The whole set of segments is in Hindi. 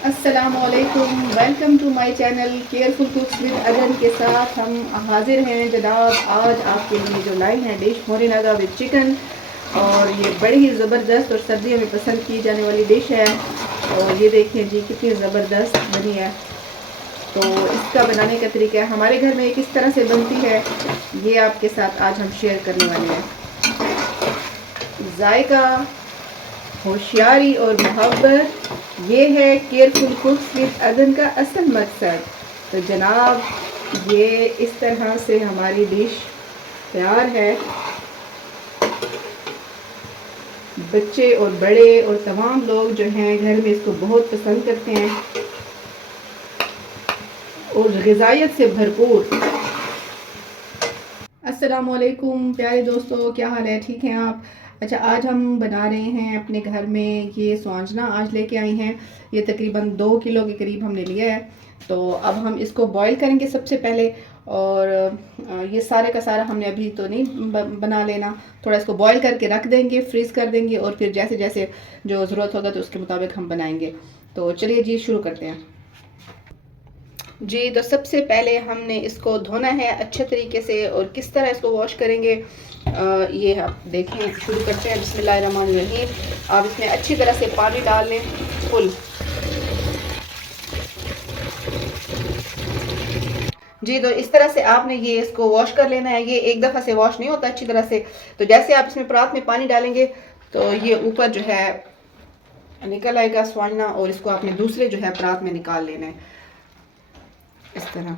अस्सलामुअलैकुम, welcome to my channel careful cooks with Adan के साथ हम हाजिर हैं जनाब। आज आपके लिए जो लाई है dish Mori Naga with chicken, और ये बड़ी ही ज़बरदस्त और सर्दियों में पसंद की जाने वाली डिश है। और ये देखें जी कितनी ज़बरदस्त बनी है। तो इसका बनाने का तरीका हमारे घर में किस तरह से बनती है ये आपके साथ आज हम शेयर करने वाले हैं। जायका, होशियारी और मोहब्बत, ये है केयरफुल कुक्स विद अदन का असल मकसद। तो जनाब, ये इस तरह से हमारी डिश तैयार है। बच्चे और बड़े और तमाम लोग जो हैं घर में इसको बहुत पसंद करते हैं और ग़िज़ायत से भरपूर। अस्सलामुअलैकुम प्यारे दोस्तों, क्या हाल है? ठीक हैं आप? अच्छा, आज हम बना रहे हैं अपने घर में ये स्वांजना आज लेके आई हैं। ये तकरीबन 2 किलो के करीब हमने लिया है। तो अब हम इसको बॉईल करेंगे सबसे पहले। और ये सारे का सारा हमने अभी तो नहीं बना लेना, थोड़ा इसको बॉईल करके रख देंगे, फ्रीज़ कर देंगे, और फिर जैसे जैसे जो ज़रूरत होगा तो उसके मुताबिक हम बनाएंगे। तो चलिए जी, शुरू करते हैं जी। तो सबसे पहले हमने इसको धोना है अच्छे तरीके से। और किस तरह इसको वॉश करेंगे ये आप देखें। शुरू करते हैं, बिस्मिल्लाहिर्रहमानिर्रहीम। आप इसमें अच्छी तरह से पानी डाल लें फुल जी। तो इस तरह से आपने ये इसको वॉश कर लेना है। ये एक दफ़ा से वॉश नहीं होता अच्छी तरह से। तो जैसे आप इसमें परात में पानी डालेंगे तो ये ऊपर जो है निकल आएगा स्वांजना, और इसको आपने दूसरे जो है परात में निकाल लेना है इस तरह।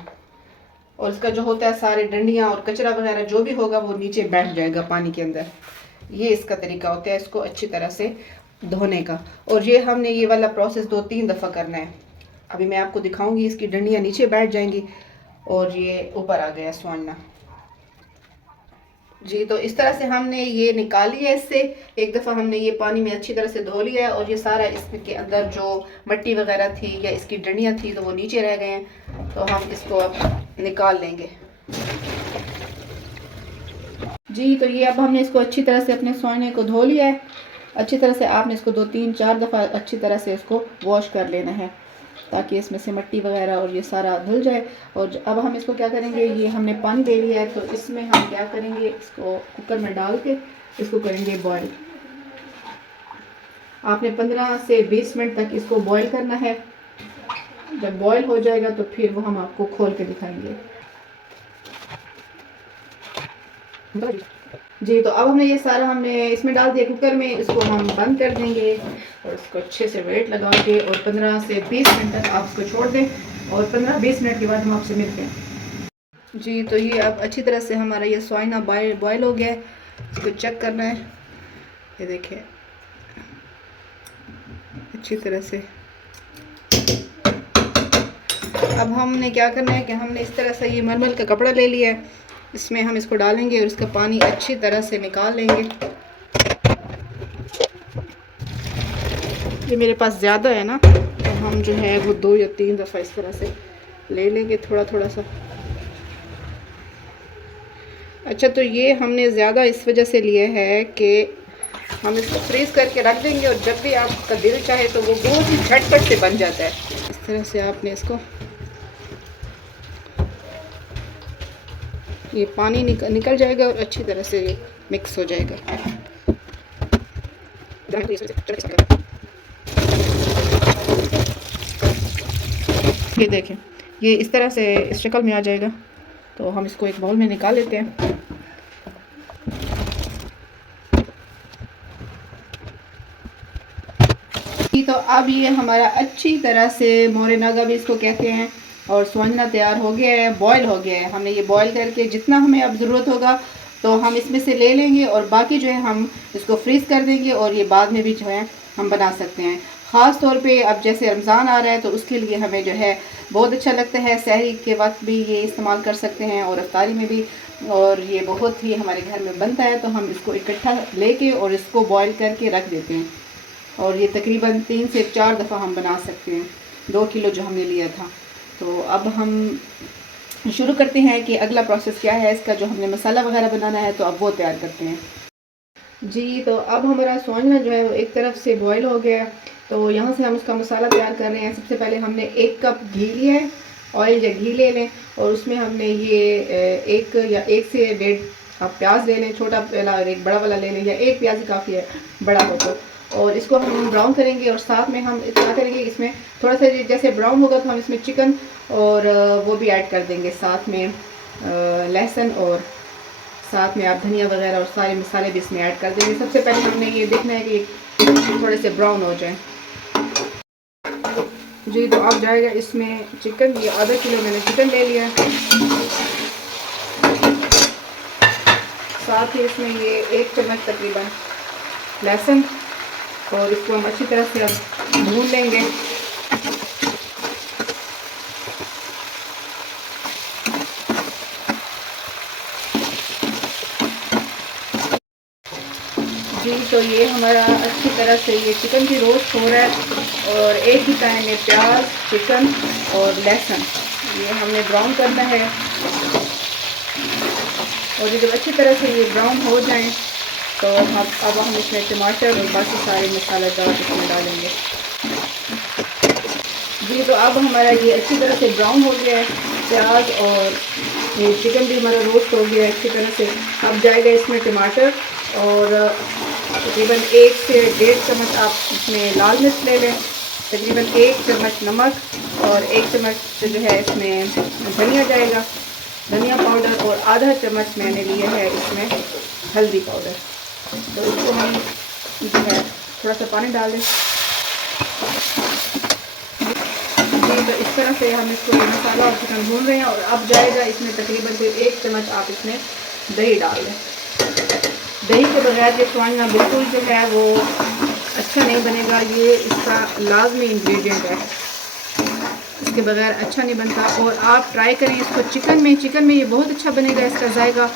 और इसका जो होता है सारे डंडियाँ और कचरा वगैरह जो भी होगा वो नीचे बैठ जाएगा पानी के अंदर। ये इसका तरीका होता है इसको अच्छी तरह से धोने का। और ये हमने ये वाला प्रोसेस 2-3 दफ़ा करना है। अभी मैं आपको दिखाऊंगी, इसकी डंडियाँ नीचे बैठ जाएंगी और ये ऊपर आ गया स्वांजना जी। तो इस तरह से हमने ये निकाल लिया इससे। एक दफ़ा हमने ये पानी में अच्छी तरह से धो लिया है, और ये सारा इसके अंदर जो मट्टी वगैरह थी या इसकी डंडियाँ थी तो वो नीचे रह गए हैं। तो हम इसको अब निकाल लेंगे जी। तो ये अब हमने इसको अच्छी तरह से अपने स्वांजने को धो लिया है अच्छी तरह से। आपने इसको 2-3-4 दफ़ा अच्छी तरह से इसको वॉश कर लेना है ताकि इसमें से मिट्टी वगैरह और ये सारा धुल जाए। और अब हम इसको क्या करेंगे, ये हमने पानी ले लिया है तो इसमें हम क्या करेंगे, इसको कुकर में डाल के इसको करेंगे बॉईल। आपने 15 से 20 मिनट तक इसको बॉईल करना है। जब बॉईल हो जाएगा तो फिर वो हम आपको खोल के दिखाएंगे जी। तो अब हमने ये सारा हमने इसमें डाल दिया कुकर में। इसको हम बंद कर देंगे और इसको अच्छे से वेट लगा के और 15 से 20 मिनट तक आप इसको छोड़ दें। और 15-20 मिनट के बाद हम आपसे मिलते हैं जी। तो ये अब अच्छी तरह से हमारा ये स्वाइना बॉयल हो गया है। इसको चेक करना है, ये देखिए अच्छी तरह से। अब हमने क्या करना है कि हमने इस तरह से ये मलमल का कपड़ा ले लिया है, इसमें हम इसको डालेंगे और इसका पानी अच्छी तरह से निकाल लेंगे। ये मेरे पास ज़्यादा है ना, तो हम जो है वो 2 या 3 दफ़ा इस तरह से ले लेंगे थोड़ा थोड़ा सा। अच्छा, तो ये हमने ज़्यादा इस वजह से लिया है कि हम इसको फ्रीज़ करके रख देंगे और जब भी आपका दिल चाहे तो वो बहुत ही झटपट से बन जाता है। इस तरह से आपने इसको ये पानी निकल जाएगा और अच्छी तरह से ये मिक्स हो जाएगा। ये देखें, ये इस तरह से इस शक्ल में आ जाएगा। तो हम इसको एक बाउल में निकाल लेते हैं तो अब ये हमारा अच्छी तरह से मोरे नागा भी इसको कहते हैं और स्वांजना तैयार हो गया है, बॉयल हो गया है। हमने ये बॉयल करके जितना हमें अब ज़रूरत होगा तो हम इसमें से ले लेंगे और बाकी जो है हम इसको फ्रीज़ कर देंगे और ये बाद में भी जो है हम बना सकते हैं। ख़ास तौर पे अब जैसे रमज़ान आ रहा है तो उसके लिए हमें जो है बहुत अच्छा लगता है। सहरी के वक्त भी ये इस्तेमाल कर सकते हैं और इफ्तारी में भी, और ये बहुत ही हमारे घर में बनता है। तो हम इसको इकट्ठा लेके और इसको बॉयल करके रख देते हैं और ये तकरीबन 3 से 4 दफ़ा हम बना सकते हैं, 2 किलो जो हमने लिया था। तो अब हम शुरू करते हैं कि अगला प्रोसेस क्या है इसका, जो हमने मसाला वगैरह बनाना है तो अब वो तैयार करते हैं जी। तो अब हमारा स्वांजना जो है वो एक तरफ से बॉयल हो गया, तो यहाँ से हम उसका मसाला तैयार कर रहे हैं। सबसे पहले हमने 1 कप घी लिया है, ऑयल या घी ले लें, और उसमें हमने ये 1 या 1 से 1.5 आप प्याज ले लें, छोटा वाला, और एक बड़ा वाला ले लें, या 1 प्याज ही काफ़ी है बड़ा हो तो। और इसको हम ब्राउन करेंगे, और साथ में हम इतना करेंगे, इसमें थोड़ा सा जैसे ब्राउन होगा तो हम इसमें चिकन और वो भी ऐड कर देंगे, साथ में लहसुन, और साथ में आप धनिया वगैरह और सारे मसाले भी इसमें ऐड कर देंगे। सबसे पहले हमने ये देखना है कि थोड़े से ब्राउन हो जाए जी। तो अब जाएगा इसमें चिकन, ये आधा किलो मैंने चिकन ले लिया है, साथ ही इसमें ये 1 चम्मच तकरीबन लहसुन, और इसको हम अच्छी तरह से अब भून लेंगे। जी तो ये हमारा अच्छी तरह से ये चिकन की रोस्ट हो रहा है, और एक ही पैन में प्याज, चिकन और लहसुन ये हमने ब्राउन करना है। और ये जब अच्छी तरह से ये ब्राउन हो जाएं तो अब हम इसमें टमाटर और बाकी सारे मसालेदार इसमें डालेंगे जी। तो अब हमारा ये अच्छी तरह से ब्राउन हो गया है प्याज, और ये चिकन भी हमारा रोस्ट हो गया है अच्छी तरह से। अब जाएगा इसमें टमाटर, और तकरीबन 1 से 1.5 चम्मच आप इसमें लाल मिर्च ले लें, तकरीबन 1 चम्मच नमक, और 1 चम्मच जो है इसमें धनिया जाएगा, धनिया पाउडर, और आधा चम्मच मैंने लिया है इसमें हल्दी पाउडर। तो इसको हम जो है थोड़ा सा पानी डाल दें जी। तो इस तरह से हम इसको मसाला और चिकन भून रहे हैं, और अब जाएगा इसमें तकरीबन फिर 1 चम्मच आप इसमें दही डाल दें। दही के बगैर ये स्वांजना बिल्कुल जो है वो अच्छा नहीं बनेगा, ये इसका लाजमी इंग्रेडिएंट है, इसके बगैर अच्छा नहीं बनता। और आप ट्राई करें इसको चिकन में ये बहुत अच्छा बनेगा इसका जायका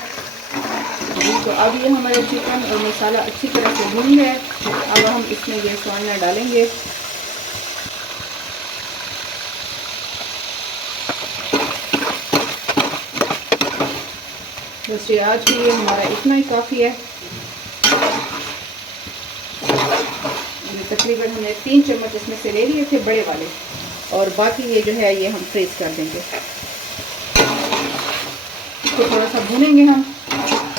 जी। तो अब ये हमारे चिकन और मसाला अच्छी तरह से भून गया है। अब हम इसमें ये स्वांजना डालेंगे, बस ये आज के लिए हमारा इतना ही काफ़ी है। तकरीबन हमने 3 चम्मच इसमें से ले लिए थे बड़े वाले, और बाकी ये जो है ये हम फ्रीज कर देंगे। इसको थोड़ा सा भूनेंगे हम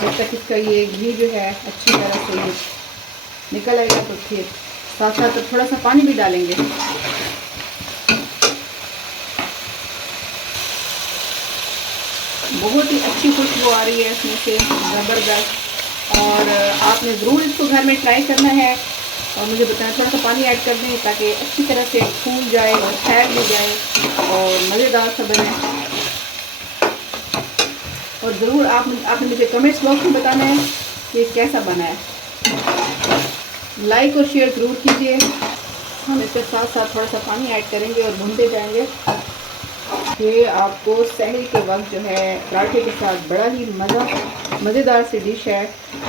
जब तक इसका ये घी जो है अच्छी तरह से ये निकल आएगा। तो फिर साथ साथ तो थोड़ा सा पानी भी डालेंगे। बहुत ही अच्छी खुशबू आ रही है इसमें से, ज़बरदस्त। और आपने ज़रूर इसको घर में ट्राई करना है, और मुझे बताएं, थोड़ा सा पानी ऐड कर दें ताकि अच्छी तरह से फूल जाए और फैल भी जाए और मज़ेदार सा बने। और ज़रूर आपने मुझे कमेंट्स बॉक्स में बताना है कि कैसा बना है। लाइक और शेयर ज़रूर कीजिए। हम इसके साथ साथ थोड़ा सा पानी ऐड करेंगे और भूनते जाएंगे। ये आपको सहरी के वक्त जो है पराठे के साथ बड़ा ही मज़ेदार सी डिश है।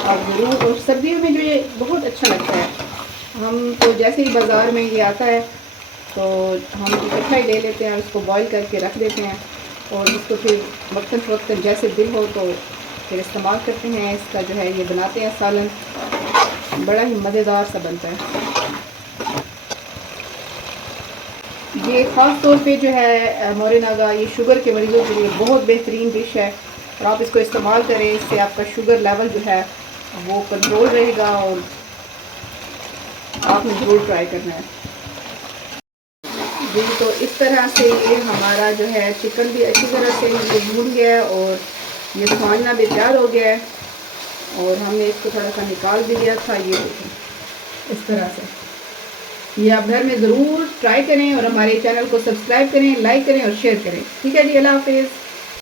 आप ज़रूर, और सर्दियों में जो ये बहुत अच्छा लगता है। हम तो जैसे ही बाज़ार में ये आता है तो हम इकट्ठा ही ले लेते हैं, उसको बॉईल करके रख देते हैं, और इसको फिर वक्तन फ़वक्तन जैसे दिल हो तो फिर इस्तेमाल करते हैं। इसका जो है ये बनाते हैं सालन, बड़ा ही मज़ेदार सा बनता है। ये ख़ास तौर पे जो है मोरिनागा ये शुगर के मरीज़ों के लिए बहुत बेहतरीन डिश है, और आप इसको इस्तेमाल करें, इससे आपका शुगर लेवल जो है वो कंट्रोल रहेगा, और आपने ज़रूर ट्राई करना है जी। तो इस तरह से ये हमारा जो है चिकन भी अच्छी तरह से ये भून गया है, और ये स्वांजना भी तैयार हो गया है, और हमने इसको थोड़ा सा निकाल भी लिया था। ये देखें इस तरह से। ये आप घर में ज़रूर ट्राई करें, और हमारे चैनल को सब्सक्राइब करें, लाइक करें और शेयर करें। ठीक है जी, अल्लाह हाफिज़।